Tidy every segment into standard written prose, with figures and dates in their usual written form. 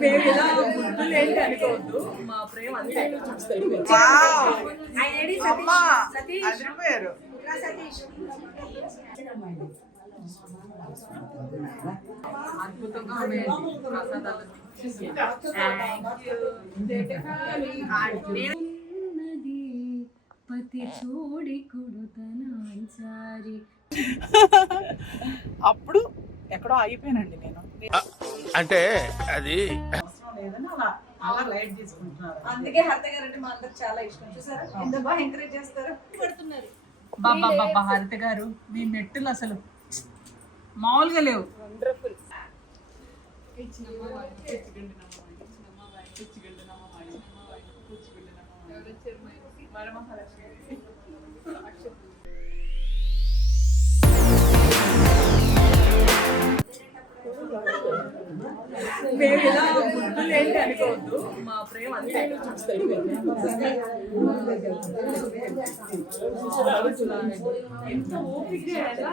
మేము ఇలా గుర్తులు ఏంటి అనుకోవద్దు, మా ప్రేమ అంతే. అదిరిపోయారు. అద్భుతంగా ఉన్నాయండి ప్రసాదాలు. అప్పుడు ఎక్కడో అయిపోయానండి నేను. అంటే అది అందుకే హరిత గారు అంటే మా అందరికి చాలా ఇష్టం. చూసారా ఎంత బాగా ఎంకరేజ్ చేస్తారు. పెడుతున్నారు బాబా హరిత గారు. మీ మెట్టులు అసలు మామూలుగా లేవు. వండర్ఫుల్. మేము ఇలా గుర్తులు ఏంటి అనుకోవద్దు, మా ప్రేమ అంతే. ఎంత ఓపిక ఎలా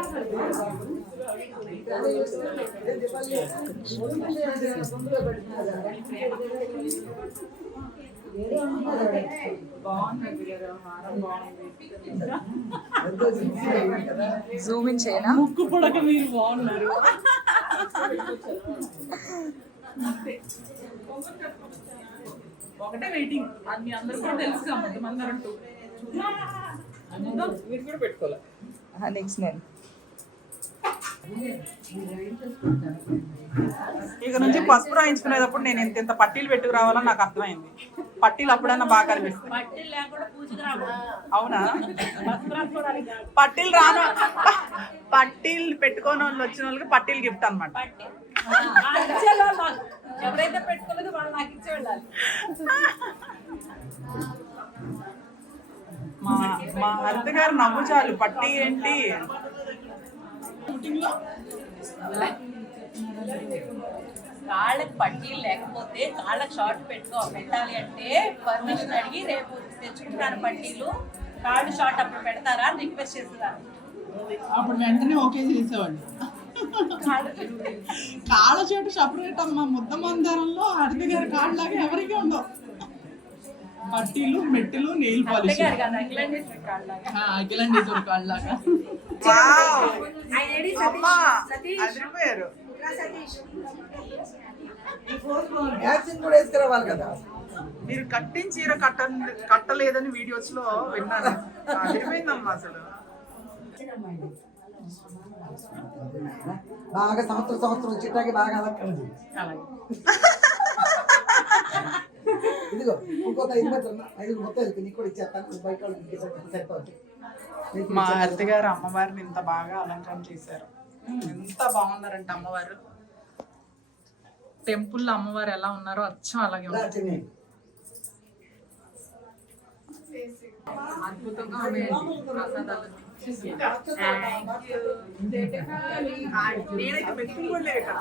జూమ్ ఇన్ చేయనా? ముక్కు పొడక మీరు బాగున్నారు. ఒకటే వెయిటింగ్. అది మీ అందరూ కూడా తెలుసు. అందరూ మీరు కూడా పెట్టుకోవాలి. నెక్స్ట్ నేను ఇక నుంచి పసుపు రాయించుకునేటప్పుడు నేను ఇంత పట్టీలు పెట్టుకు రావాలో నాకు అర్థమైంది. పట్టీలు అప్పుడైనా బాగా కనిపిస్తాయి. అవునా? పట్టీలు రాను, పట్టీలు పెట్టుకోని వాళ్ళు వచ్చిన వాళ్ళకి పట్టీలు గిఫ్ట్ అనమాట. ఎవరైతే పెట్టుకోలేదో వాళ్ళు నాకు ఇచ్చే వెళ్ళాలి. మా హరిత గారు నవ్వు చాలు. పట్టీ ఏంటి? కాళ్ళకి పట్టీలు లేకపోతే కాళ్ళకి షార్ట్ పెట్టాలి అంటే పర్మిషన్ అడిగి రేపు తెచ్చుకుంటున్నారు పట్టీలు. కాళ్ళు షార్ట్ అప్పుడు పెడతారా అని రిక్వెస్ట్ చేస్తున్నారు. అప్పుడు వెంటనే ఓకే చేసేవాళ్ళు. కాళ్ళ చోటు సపరేట్ అమ్మా. ముద్ద మందారంలో హరిత గారి కాళ్ళలాగా ఎవరికి ఉండవు. పట్టీలు, మెట్టులు, నెయిల్ పాలిష్. అఖిలండేశ్వరి కాళ్ళలాగా అదిరిపోయారు. మీరు కట్టిన చీర కట్టలేదని వీడియోస్ లో విన్నాను. అదిరిపోయిందమ్మా అసలు. బాగా సంవత్సరం చిట్టాకి బాగా అలక్కండి. ఇదిగో ఇంకొక 5 మొత్తం నీకు కూడా ఇచ్చేస్తాను. బయట సరిపోతుంది. మా హరిత గారు అమ్మవారిని ఇంత బాగా అలంకరణ చేశారు. ఎంత బాగున్నారంటే అమ్మవారు. టెంపుల్లో అమ్మవారు ఎలా ఉన్నారో అచ్చం అలాగే ఉన్నారు. అద్భుతంగా ఉన్నాయండి ప్రసాదాలు. నేనైతే మెట్టులు కూడా లేవు ఇక్కడ.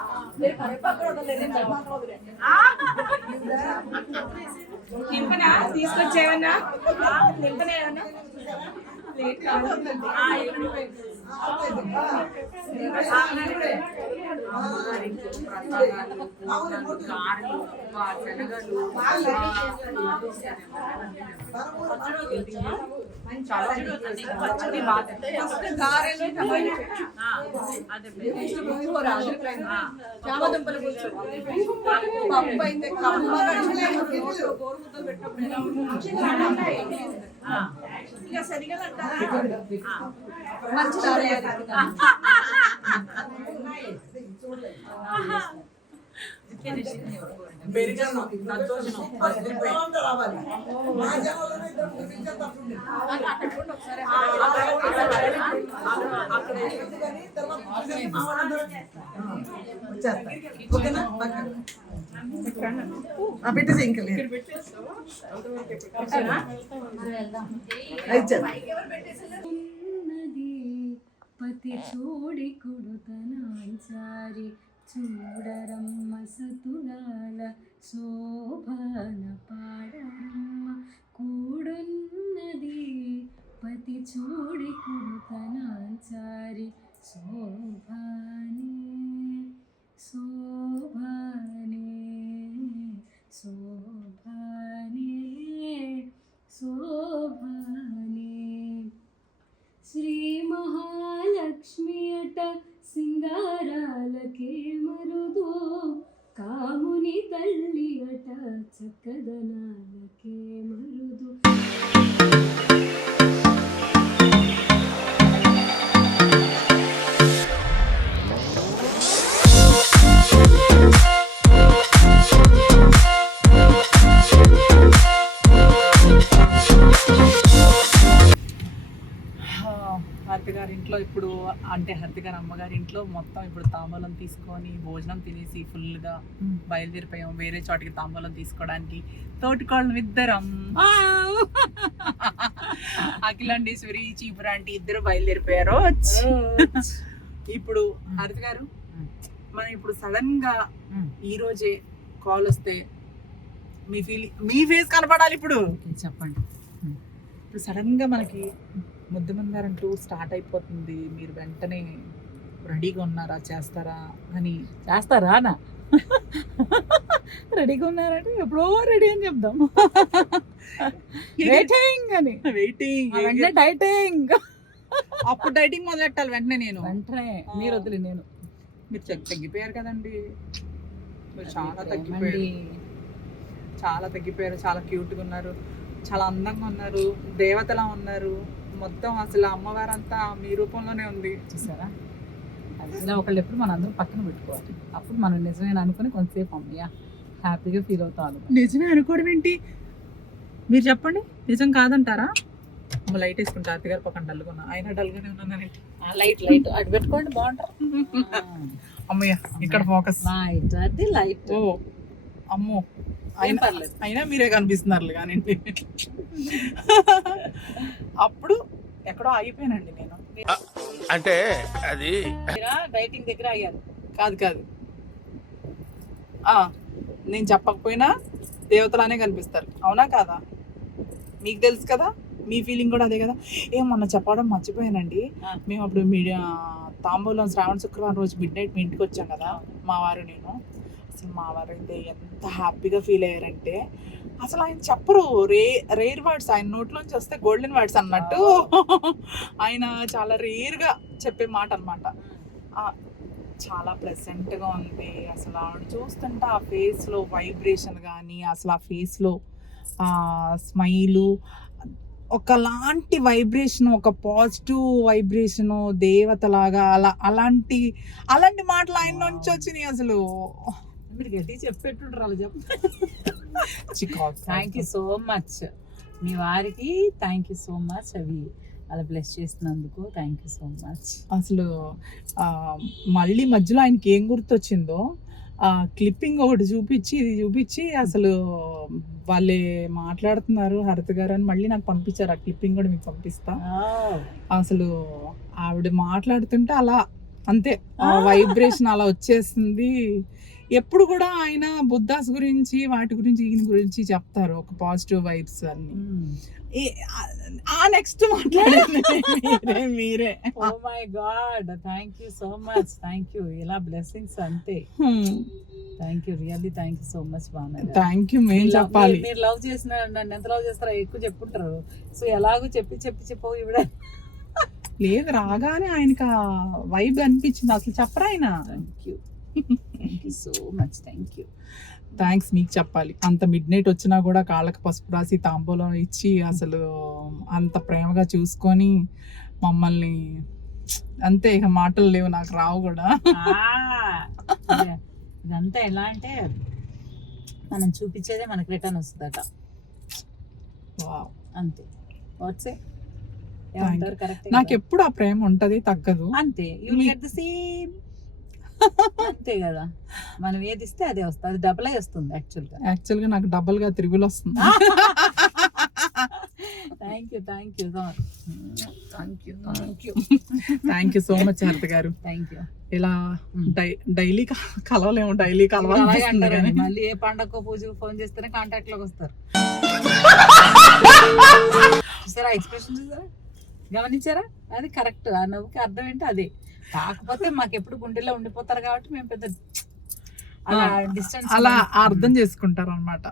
నింపనా తీసుకొచ్చేవన్నా? నింపనే ఏమన్నా? చామదుంపలు పప్పు అయితే కమ్మగా గోరుముద్దలు పెట్టినప్పుడు ఇక సరిగా మంచి పెట్టేసి ఇంకా లేదు. పతి చూడి కొడుతనాంచారి చూడరమ్మ సతులాల శోభన పాడరమ్మ కూడున్నది పతి చూడి కొడుతనాంచారి శోభానే శోభానే శోభానే శోభానే శ్రీ మహాలక్ష్మి అట సింగారాలకే మరుదు కాముని తల్లి అట చక్కదనాలకే మరుదు. హరిత గారి ఇంట్లో ఇప్పుడు అంటే హరిత గారి అమ్మగారి ఇంట్లో మొత్తం ఇప్పుడు తాంబూలం తీసుకొని భోజనం తినేసి ఫుల్గా బయలుదేరిపోయాం వేరే చోటికి తాంబూలం తీసుకోవడానికి. తోటికోళ్ళం ఇద్దరం అఖిలాండేశ్వరి చీపురాంటి ఇద్దరు బయలుదేరిపోయారు. ఇప్పుడు హరిత గారు మనం ఇప్పుడు సడన్ గా ఈ రోజే కాల్ వస్తే మీ మీ ఫేస్ కనపడాలి ఇప్పుడు. చెప్పండి. ఇప్పుడు సడన్ గా మనకి ముద్దమందారం టూర్ స్టార్ట్ అయిపోతుంది, మీరు వెంటనే రెడీగా ఉన్నారా, చేస్తారా అని. చేస్తారా అన్న? రెడీగా ఉన్నారంటే ఎప్పుడో రెడీ అని చెప్దాం. వెయిటింగ్ అని వెయిటింగ్ వెంటనే డైటింగ్. అప్పుడు డైటింగ్ మొదలెట్టాలి వెంటనే. నేను వెంటనే మీరు వదిలి నేను మీరు తగ్గిపోయారు కదండి, మీరు చాలా తగ్గిపోయారు, చాలా తగ్గిపోయారు. చాలా క్యూట్గా ఉన్నారు, చాలా అందంగా ఉన్నారు, దేవతలా ఉన్నారు. మొత్తం అసలు అమ్మవారంతా మీ రూపంలోనే ఉంది. చూసారా? ఇలా ఒకళ్ళు ఎప్పుడు మన అందరం పక్కన పెట్టుకోవాలి, అప్పుడు మనం నిజమేనా అనుకుని కొంతసేపు అమ్మయ్య హ్యాపీగా ఫీల్ అవుతాను. నిజమే అనుకోవడం ఏంటి? మీరు చెప్పండి, నిజం కాదంటారా? లైట్ వేసుకుంటా అత్త గారు పక్కన డల్గా అయినా డల్గానే ఉన్నానండి. లైట్ లైట్ అటు పెట్టుకోండి బాగుంటారు. అమ్మయ్య ఇక్కడ ఫోకస్. లైట్ అది లైట్. ఓ అమ్మో, అయినా పర్లేదు, అయినా మీరే కనిపిస్తున్నారు కానివ్వండి. అప్పుడు ఎక్కడో ఆగిపోయానండి నేను. అంటే అది డైటింగ్ దగ్గర అయ్యారు. కాదు కాదు, నేను చెప్పకపోయినా దేవతలానే కనిపిస్తారు, అవునా కాదా? మీకు తెలుసు కదా, మీ ఫీలింగ్ కూడా అదే కదా. మొన్న చెప్పడం మర్చిపోయానండి. మేము అప్పుడు తాంబూలం శ్రావణ శుక్రవారం రోజు మిడ్ నైట్ మీ ఇంటికి వచ్చాం కదా, మా వారు నేను. అసలు మా వారు అయితే ఎంత హ్యాపీగా ఫీల్ అయ్యారంటే, అసలు ఆయన చెప్పరు, రేర్ వర్డ్స్ ఆయన నోట్లోంచి వస్తే గోల్డెన్ వర్డ్స్ అన్నట్టు. ఆయన చాలా రేర్గా చెప్పే మాట అనమాట. చాలా ప్లెజెంట్గా ఉంది. అసలు ఆవిడ చూస్తుంటే ఆ ఫేస్లో వైబ్రేషన్ కానీ, అసలు ఆ ఫేస్లో స్మైలు ఒకలాంటి వైబ్రేషన్, ఒక పాజిటివ్ వైబ్రేషను, దేవతలాగా అలాంటి మాటలు ఆయన నుంచి వచ్చినాయి. అసలు మీరు గట్టి చెప్పేట్టుంటారు అలా చెప్పు. థ్యాంక్ యూ సో మచ్ మీ వారికి, థ్యాంక్ యూ సో మచ్ అవి అలా బ్లెస్ చేసినందుకు థ్యాంక్ యూ సో మచ్. అసలు మళ్ళీ మధ్యలో ఆయనకి ఏం గుర్తొచ్చిందో క్లిప్పింగ్ ఒకటి చూపించి అసలు వాళ్ళే మాట్లాడుతున్నారు హరిత గారు అని మళ్ళీ నాకు పంపించారు. ఆ క్లిప్పింగ్ కూడా మీకు పంపిస్తా. అసలు ఆవిడ మాట్లాడుతుంటే అలా అంతే వైబ్రేషన్ అలా వచ్చేస్తుంది. ఎప్పుడు కూడా ఆయన బుద్ధాస్ గురించి వాటి గురించి ఈయన గురించి చెప్తారు, ఒక పాజిటివ్ వైబ్స్ అన్ని. నెక్స్ట్ మాట్లాడండి మీరే. Oh my god, thank you so much, thank you. ఇలా బ్లెస్సింగ్స్ అంతే. Thank you, really thank you so much. బాగున్నాయి. Thank you. మేము చెప్పాలి, మీరు లవ్ చేసిన నన్ను ఎంత లవ్ చేస్తారో ఎక్కువ చెప్పుంటారు. సో ఎలాగో చెప్పు ఇవిడ. లేదు, రాగానే ఆయనకి వైబ్ అనిపించింది. అసలు చెప్పరా ఆయన. Thank you so much, thank you. Thanks మీకు చెప్పాలి. అంత మిడ్ నైట్ వచ్చినా కూడా కాళ్ళకి పసుపు రాసి తాంబూలం ఇచ్చి అసలు అంత ప్రేమగా చూసుకొని మమ్మల్ని, అంతే ఇక మాటలు లేవు, నాకు రావు కూడా. ఇదంతా ఎలా అంటే మనం చూపించేదే మనకి రిటర్న్ వస్తుందట. అంతే. వాట్సే నాకు ఎప్పుడు ఆ ప్రేమ ఉంటది, తగ్గదు. అంతే. You get the same. అంతే కదా, మనం ఏది ఇస్తే అదే వస్తుంది. అది డబుల్ అయి వస్తుంది యాక్చువల్గా నాకు డబుల్ గా త్రిబుల్ వస్తుంది. థ్యాంక్ యూ సో మచ్ హరిత గారు. Thank you. ఇలా డైలీ కలవలేము, డైలీ కలవాలి. మళ్ళీ ఏ పండగ పూజకు ఫోన్ చేస్తేనే కాంటాక్ట్ లోకి వస్తారు. చూసారా ఎక్స్ప్రెషన్, చూసారా, గమనించారా? అది కరెక్ట్. ఆ నవ్వుకి అర్థం ఏంటి అదే. కాకపోతే మాకు ఎప్పుడు గుండెల్లో ఉండిపోతారు కాబట్టి మేము పెద్ద అలా డిస్టెన్స్ అలా అర్థం చేసుకుంటారు అనమాట.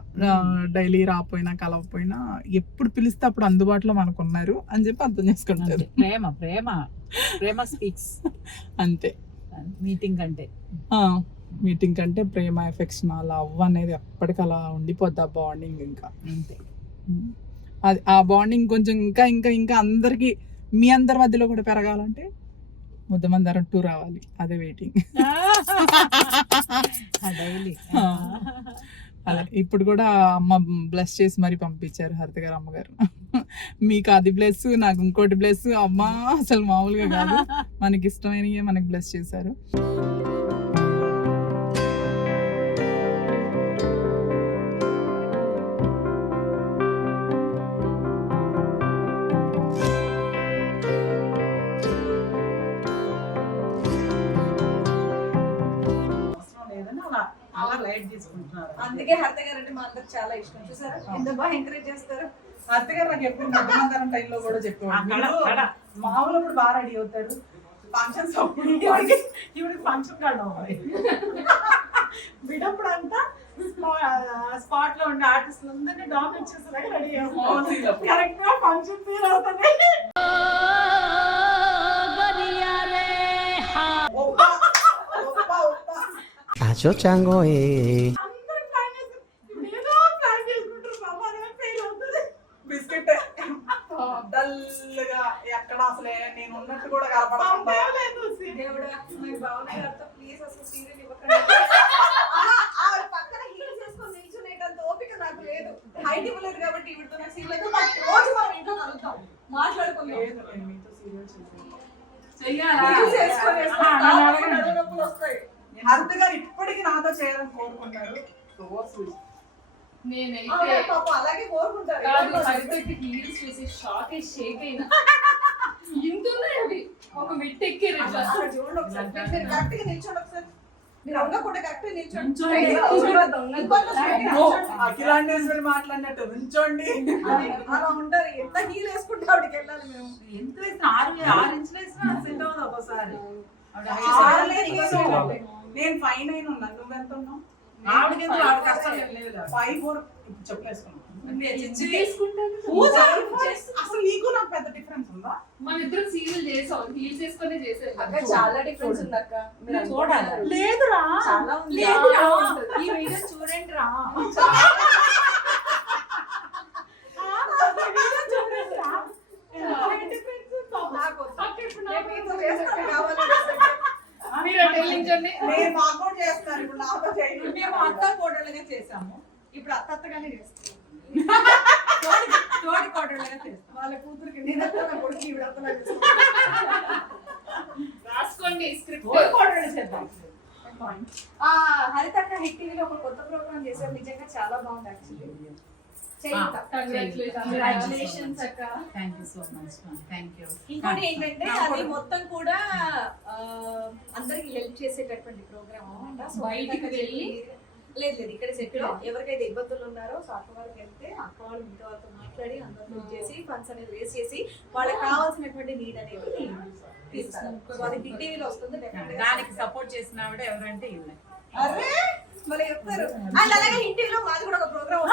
డైలీ రాపోయినా కలవపోయినా ఎప్పుడు పిలిస్తే అప్పుడు అందుబాటులో మనకు ఉన్నారు అని చెప్పి అర్థం చేసుకుంటారు. ప్రేమ ప్రేమ ప్రేమ స్పీక్స్ అంతే. మీటింగ్ అంటే మీటింగ్ కంటే ప్రేమ, ఎఫెక్షన్, లవ్ అనేది ఎప్పటికీ అలా ఉండిపోద్ది ఆ బాండింగ్. ఇంకా అంతే. అది ఆ బాండింగ్ కొంచెం ఇంకా ఇంకా ఇంకా అందరికి మీ అందరి మధ్యలో కూడా పెరగాలంటే ముద్దమందారం 2 రావాలి. అదే వెయిటింగ్. డైలీ అదే ఇప్పుడు కూడా అమ్మ బ్లెస్ చేసి మరీ పంపించారు హరిత గారు, అమ్మగారు. మీకు అది బ్లెస్, నాకు ఇంకోటి బ్లెస్. అమ్మ అసలు మామూలుగా కాదు, మనకి ఇష్టమైనవి మనకి బ్లెస్ చేశారు. అందుకే హరిత గారు అంటే మా అందరికి చాలా ఇష్టం. చూసారా ఎంత బాగా ఎంకరేజ్ చేస్తారు. హరిత గారు నాకు ఎప్పుడు ముద్దమందారం టైంలో కూడా చెప్పేవాడు, మామూలు అప్పుడు బాగా రెడీ అవుతారు, ఫంక్షన్స్ అప్పుడు ఇవి ఫంక్షన్ కార్డు అవ్వాలి విడప్పుడు అంతా స్పాట్ లో ఉండే ఆర్టిస్టులు అందరినీ డామినేట్ చేసేలాగా రెడీ అయ్యాము. కరెక్ట్ గా ఫంక్షన్ ఫీల్ అవుతుంది. Acho chango అందరూ ప్లాన్ చేసి ఏదో ప్లాన్ చేసుకుంటారు. బాబా ఫెయిల్ అవుతుంది. బిస్కెట్ డల్గా ఎక్కడ అసలే నేను ఉన్నట్టు కూడా కనపడకుండా. దేవుడా నాకు భావన గారితో ప్లీజ్ అసలు సీరియల్ ఇవ్వకండి. ఆవిడ పక్కన హీల్స్ వేసుకొని నిల్చునేటంత ఓపిక నాకు లేదు. హైట్ ఇవ్వలేదు కాబట్టి ఈవిడతో నాకు సీరియల్ అయితే రోజు మనం ఇంట్లో కలుద్దాం, మాట్లాడుకుందాం. హీల్స్ వేసుకొని నడుము నొప్పులు వస్తాయి. హరిత గారు ఇప్పటికీ నాతో చేయాలని కోరుకుంటారు. నేనైతే పాపం అలాగే కోరుకుంటారు. కాదు, హరితకి హీల్స్ చూసి షాక్ అయి షేక్ అయినా. ఇంత ఉన్నాయి అవి, ఒక మెట్టు ఎక్కారు ఇట్లా. అక్కడ చూడండి ఒకసారి. మీరు కరెక్ట్ గా నిల్చోండి ఒకసారి. మీరు అవ్వకుండా కరెక్ట్ గా నిల్చోండి. అఖిలాండేశ్వరి మాట్లాడినట్టు నుంచోండి. అలా ఉంటారు. ఎంత హీల్ వేసుకుంటే ఆవిడకి వెళ్ళాలి మేము. ఎంత వేసినా 6 ఇంచులు వేసినా సెట్ అవ్వదు ఒక్కోసారి. నేను 5'9" ఉన్నాను, నువ్వెంత ఉన్నావు? ఆవిడకి కష్టం ఏం లేదు. 5'4" ఇప్పుడు చెప్పలేసుకున్నాను. అసలు నీకు నాకు పెద్ద డిఫరెన్స్ ఉందా? మన ఇద్దరం సీరియల్ చేసాం, హీల్స్ వేసుకునే చేసాం. అక్క చాలా డిఫరెన్స్ ఉంది అక్క. మీరు చూడాలి. లేదురా చాలా ఉంది. లేదురా ఈ వీడియో చూడండి రా. నేను మాకు కూడా చేస్తాను, ఇప్పుడు నాతో చేయండి. మేము అత్త కోడళ్ళగా చేసాము, ఇప్పుడు అత్తగానే చేస్తాం. తోడి కోడళ్ళగా చేస్తాం. వాళ్ళ కూతురికి నేను అత్త, నా కొడుకు ఈవిడ అత్తలా చేస్తాం. రాసుకోండి స్క్రిప్ట్. కోడళ్ళు చేద్దాం. హరిత అక్క హిట్ టీవీలో ఒక కొత్త ప్రోగ్రామ్ చేశారు, నిజంగా చాలా బాగుంది. యాక్చువల్లీ కంగ్రాచులేషన్స్ అక్క. Thank you so much. Thank you. ఇంకోటి ఏంటంటే అది మొత్తం కూడా అందరికి హెల్ప్ చేసేటటువంటి ప్రోగ్రామ్ అన్నమాట. బయటికి వెళ్ళి లేదు ఇక్కడ సెట్ లో ఎవరికైతే ఇబ్బందులు ఉన్నారో సో అక్క వాళ్ళకి వెళ్తే అక్క వాళ్ళు మిగతా వాళ్ళతో మాట్లాడి అందరితో చేసి ఫండ్స్ అనేది రేస్ చేసి వాళ్ళకి కావాల్సినటువంటి నీడ్ అనేది తీస్తారు. సో అది హిట్ టీవీలో వస్తుంది. దానికి సపోర్ట్ చేసిన ఆవిడ ఎవరంటే ఈవిడ. అరే మరి చెప్తారు. అండ్ అలాగే హిట్ టీవీలో మాది కూడా ఒక ప్రోగ్రామ్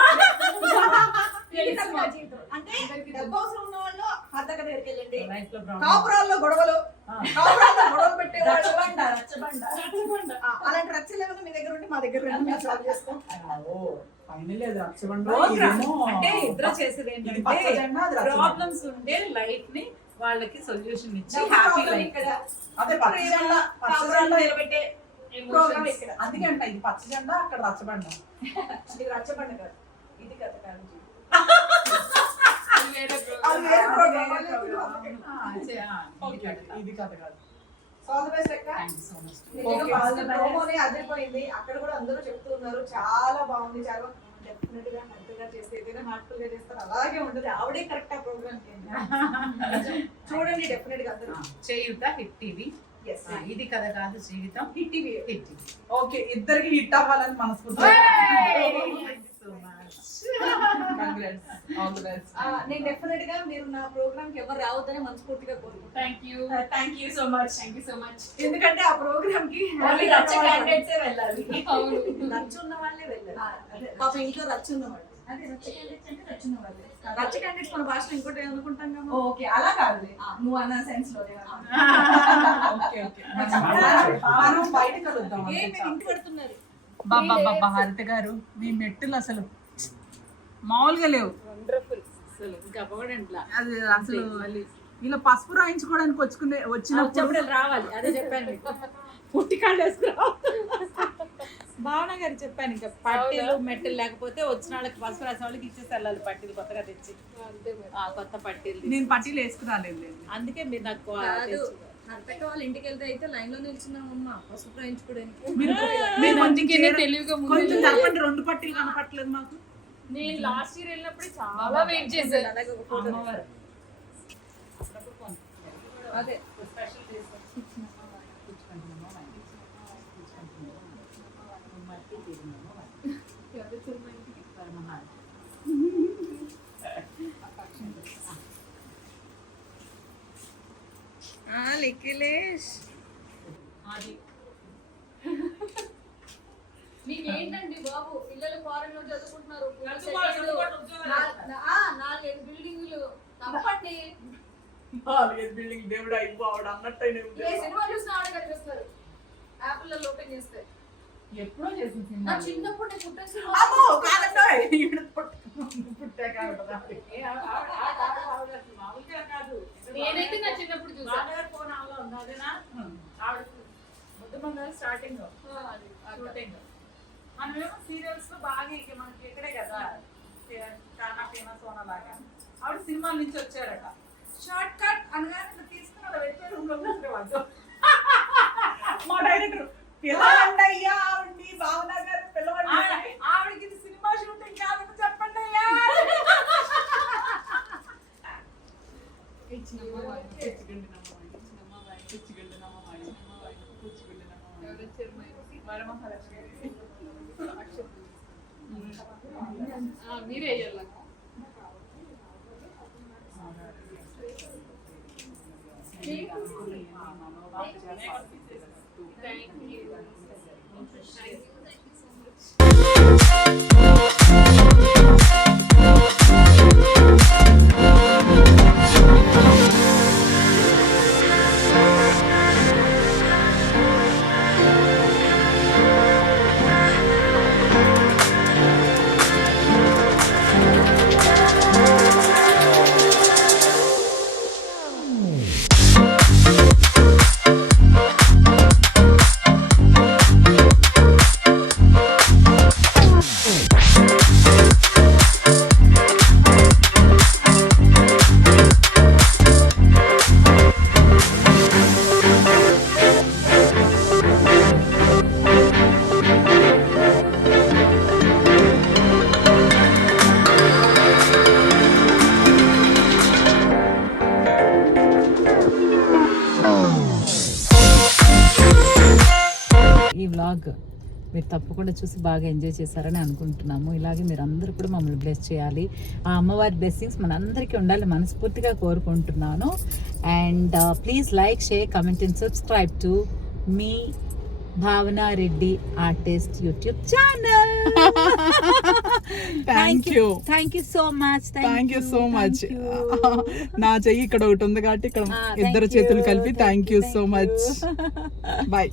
అంటే డబ్బు అవసరం ఉన్న వాళ్ళు హరిత అక్క దగ్గరికి వెళ్ళండి. కాపురాల్లో గొడవలు పెట్టేవాళ్ళు అలాంటి రచ్చలు ఏమైనా మీ దగ్గర ఉంటే మా దగ్గర రండి, మేము సాల్వ్ చేస్తాం. అంటే ఇద్దరు చేసేది ఏంటంటే ప్రాబ్లమ్స్ ఉండే లైఫ్ ని వాళ్ళకి సొల్యూషన్ ఇచ్చి హ్యాపీ లైఫ్. ఇక్కడ అదే పచ్చి జెండా, పచ్చి జెండా నిలబెట్టే ప్రోగ్రామ్ ఇక్కడ. అందుకే అంట ఇది పచ్చి జెండా, అక్కడ రచ్చబండ. ఇది రచ్చబండ కాదు, ఇది కథ కాదు. ఇది కథ కాదు. ఆల్ ది బెస్ట్ అక్క. అదిరిపోయింది. అక్కడ కూడా అందరూ చెప్తూ ఉన్నారు చాలా బాగుంది, చాలా డెఫినెట్ గా హరిత గారు చేస్తే ఏదైనా హార్ట్ఫుల్ గా చేస్తారు, అలాగే ఉంటుంది. ఆవిడే కరెక్ట్ ఆ ప్రోగ్రామ్ చూడండి డెఫినెట్ గా అందరూ. చేయుత హిట్ టీవీ. ఇది కథ కాదు జీవితం హిట్ టీవీ. ఓకే, ఇద్దరికి హిట్ అవ్వాలని మనస్ఫూర్తిగా. Thank you so much. Congrats, all the best. నేను డెఫినెట్ గా మీరు నా ప్రోగ్రామ్ కి ఎవరు రావద్దని మనస్ఫూర్తిగా కోరుకుంటాను. Thank you so much. ఎందుకంటే ఆ ప్రోగ్రామ్ కి ఓన్లీ రచ్చ క్యాండిడేట్సే వెళ్ళాలి. అవును. రచ్చ ఉన్న వాళ్ళే వెళ్ళాలి. పాప ఇంట్లో రచ్చ ఉన్నవాళ్ళు. అదే రచ్చ క్యాండిడేట్స్ అంటే రచ్చ ఉన్న వాళ్ళే. రచ్చ క్యాండిడేట్స్ మన భాషలో ఇంకోటి అనుకుంటాం కదా. ఓకే అలా కాదు నువ్వు అన్న సెన్స్ లోనే ఓకే ఓకే, మనం బయట కలుద్దాం. ఇంటి పెడుతున్నారు. బాబా హరిత గారు, మీ మెట్టులు అసలు మామూలుగా లేవు. అది అసలు ఇలా పసుపు రాయించుకోవడానికి వచ్చినప్పుడు రావాలి. అదే చెప్పాను మీకు. పుట్టి కాళ్ళు భావన గారు చెప్పాను, ఇంకా పట్టీలు మెట్టలు లేకపోతే వచ్చిన వాళ్ళకి పసుపు రాసిన వాళ్ళకి ఇచ్చేసి వెళ్ళాలి పట్టీలు కొత్తగా తెచ్చి. కొత్త పట్టీలు నేను పట్టీలు వేసుకురాలేదు. అందుకే మీరు నాకు అత్తక్క వాళ్ళ ఇంటికి వెళ్తే అయితే లైన్ లో నిల్చున్నామమ్మా పసుపు రాయించుకోవడానికి. మీరు అందుకనే తెలివిగా ముందు కొంచెం చెప్పండి, 2 పట్టీలు కనపట్లేదు మాకు. నేను లాస్ట్ ఇయర్ వెళ్ళినప్పుడు చాలా వెయిట్ చేశాను. అలాగే ఒక ఫోటో. అమ్మవారు అదే లిఖిలేష్ మీకు ఏంటండి బాబు, పిల్లలు ఫారెన్ లో చదువుకుంటున్నారు, 4 బిల్డింగులు తప్పండి. బిల్డింగ్ దేవుడు అయిపోవడం అన్నట్టయినా ఏ సినిమా చూసినా ఆడ కనిపిస్తారు యాప్లలో ఓపెన్ చేస్తే. ఎప్పుడో చేసిన నా సినిమా. చిన్నప్పుడు నేను పుట్టిన సినిమా అమ్మో కాదండి, ఇప్పుడు పుట్టాక మామూలుగా కాదు. నేనైతే నా చిన్నప్పుడు చూసాను. నాన్నగారు ఫోన్ ఆన్లో ఉంది అదేనా? ఆవిడ ముద్దుమందాలు స్టార్టింగ్ షూటింగ్. మనమేమో సీరియల్స్ లో బాగా ఇక మనకి ఇక్కడే కదా కానా ఫేమస్ సోనా లాగా. ఆవిడ సినిమాల నుంచి వచ్చారట. షార్ట్ కట్ అనగానే తీసుకుని అలా పెట్టే రూమ్ లో కూర్చునేవాళ్ళు. మా డైరెక్టర్ పిల్లవండి అయ్యా, ఆవిడ్ని భావన గారు పిల్లవండి. ఆవిడకి ఇది సినిమా షూటింగ్ కాదని చెప్పండి అయ్యా. మీరే అయ్యాల. ఈ వ్లాగ్ మీరు తప్పకుండా చూసి బాగా ఎంజాయ్ చేశారని అనుకుంటున్నాము. ఇలాగే మీరు అందరూ కూడా మమ్మల్ని బ్లెస్ చేయాలి. ఆ అమ్మవారి బ్లెస్సింగ్స్ మనందరికీ ఉండాలి మనస్ఫూర్తిగా కోరుకుంటున్నాను. And please like, share, comment and subscribe to మీ Bhavana Reddy artist YouTube channel. Thank you so much. Thank you so much. నా చెయ్యి ఇక్కడ ఒకటి ఉంది కాబట్టి ఇక్కడ ఇద్దరు చేతులు కలిపి thank you so much. Bye.